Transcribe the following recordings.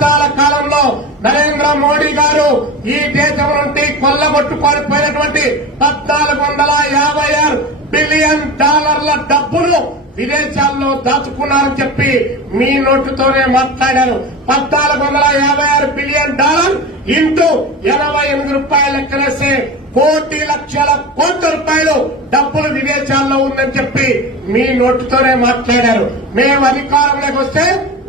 సంవత్సరాల కాలంలో నరేంద్ర మోడీ గారు ఈ దేశం నుండి కొల్లగొట్టుకొని పారిపోయినటువంటి పద్నాలుగు వందల యాభై ఆరు బిలియన్ డాలర్ల డబ్బులు విదేశాల్లో దాచుకున్నారని చెప్పి మీ నోటుతోనే మాట్లాడారు పద్నాలుగు వందల యాభై ఆరు బిలియన్ డాలర్ ఇంటూ ఎనభై ఎనిమిది రూపాయలు లెక్కలేస్తే కోటి లక్షల కోట్ల రూపాయలు డబ్బులు విదేశాల్లో ఉందని చెప్పి మీ నోటుతోనే మాట్లాడారు. మేము అధికారంలోకి వస్తే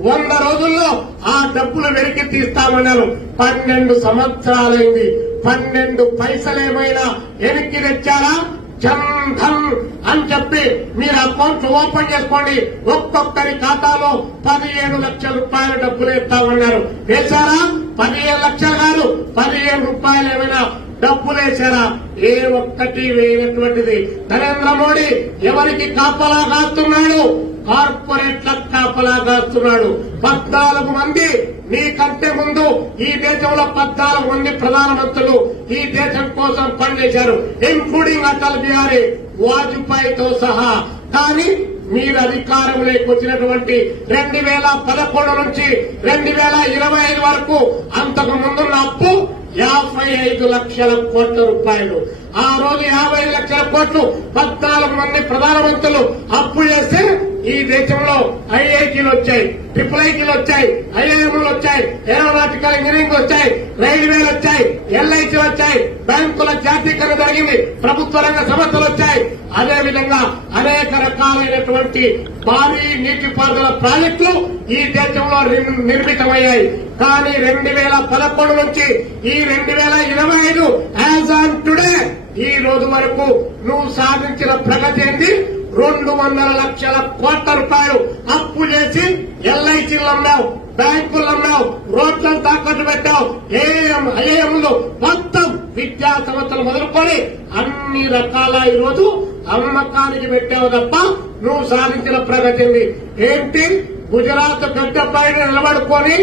వంద రోజుల్లో ఆ డబ్బులు వెనక్కి తీస్తామన్నారు పన్నెండు సంవత్సరాలైంది. పన్నెండు పైసలేమైనా వెనక్కి తెచ్చారా? జన్ అని చెప్పి మీరు అకౌంట్ ఓపెన్ చేసుకోండి. ఒక్కొక్కరి ఖాతాలో పదిహేను లక్షల రూపాయల డబ్బులు ఇస్తామన్నారు వేశారా? పదిహేను లక్షలు కాదు పదిహేను రూపాయలు ఏమైనా డబ్బులు వేశారా? ఏ ఒక్కటి వేయనటువంటిది నరేంద్ర మోడీ ఎవరికి కాపలా కాస్తున్నాడు? కార్పొరేట్లకు కాపలా కాస్తున్నాడు పద్నాలుగు మంది నీకంటే ముందు ఈ దేశంలో పద్నాలుగు మంది ప్రధానమంత్రులు ఈ దేశం కోసం పనిచేశారు ఇంక్లూడింగ్ అటల్ బిహారీ వాజ్పేయితో సహా. కానీ మీరు అధికారంలోకి వచ్చినటువంటి రెండు వేల పదకొండు నుంచి రెండు వేల ఇరవై ఐదు వరకు అంతకు ముందున్న అప్పు యాభై ఐదు లక్షల కోట్ల రూపాయలు. ఆ రోజు యాభై ఐదు లక్షల కోట్లు పద్నాలుగు మంది ప్రధానమంత్రులు అప్పు చేస్తే ఈ దేశంలో ఐఐటీలు వచ్చాయి ట్రిపుల్ ఐటీలు వచ్చాయి ఐఐఎంలు వచ్చాయి ఏరోనాటికల్ ఇంజనీరింగ్ వచ్చాయి రైల్వేలు వచ్చాయి ఎల్ఐసి వచ్చాయి బ్యాంకుల జాతీకరణ జరిగింది ప్రభుత్వ రంగ సంస్థలు వచ్చాయి. అదేవిధంగా అనేక రకాలైనటువంటి భారీ నీటిపారుదల ప్రాజెక్టులు ఈ దేశంలో నిర్మితమయ్యాయి. కానీ రెండు వేల పదకొండు నుంచి ఈ రెండు వేల ఇరవై ఐదు యాజ్ ఆన్ టుడే ఈ రోజు వరకు నువ్వు సాధించిన ప్రగతి ఏంటి రెండు వందల లక్షల కోట్ల రూపాయలు అప్పు చేసి ఎల్ఐసీలు అమ్మావు బ్యాంకులు అమ్మావు రోడ్లను తాకట్టు పెట్టావు. ఏఎం ఐఏఎంలు మొత్తం విద్యా సంస్థలు మొదలుకొని అన్ని రకాల ఈ రోజు అమ్మకానికి పెట్టావు తప్ప నువ్వు సాధించిన ప్రగతింది ఏంటి? గుజరాత్ గడ్డపై నిలబడుకొని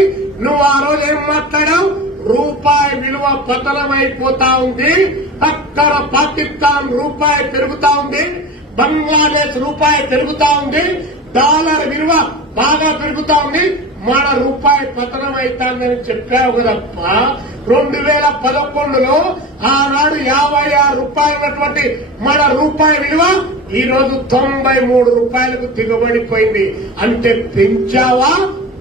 నువ్వు ఆ రోజు ఏం మాట్లాడావు? రూపాయి విలువ పతనమైపోతా ఉంది. అక్కడ పాకిస్తాన్ రూపాయి పెరుగుతా ఉంది. బంగ్లాదేశ్ రూపాయి పెరుగుతా ఉంది డాలర్ విలువ బాగా పెరుగుతా ఉంది మన రూపాయి పతనం చెప్పావు కదప్ప. రెండు వేల పదకొండులో ఆనాడు యాభై ఆరు రూపాయలు ఉన్నటువంటి మన రూపాయి విలువ ఈ రోజు తొంభై మూడు రూపాయలకు దిగబడిపోయింది. అంటే పెంచావా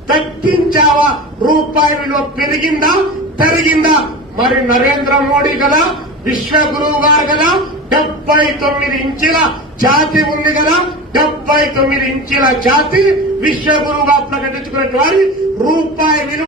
తగ్గించావా? రూపాయి విలువ పెరిగిందా తరిగిందా మరి నరేంద్ర మోడీ కదా విశ్వగురువు గారు కదా డెబ్బై తొమ్మిది ఇంచుల జాతి ఉంది కదా డెబ్బై తొమ్మిది ఇంచుల జాతి విశ్వ గురువుగా ప్రకటించుకున్నటువంటి వారి రూపాయి విలువ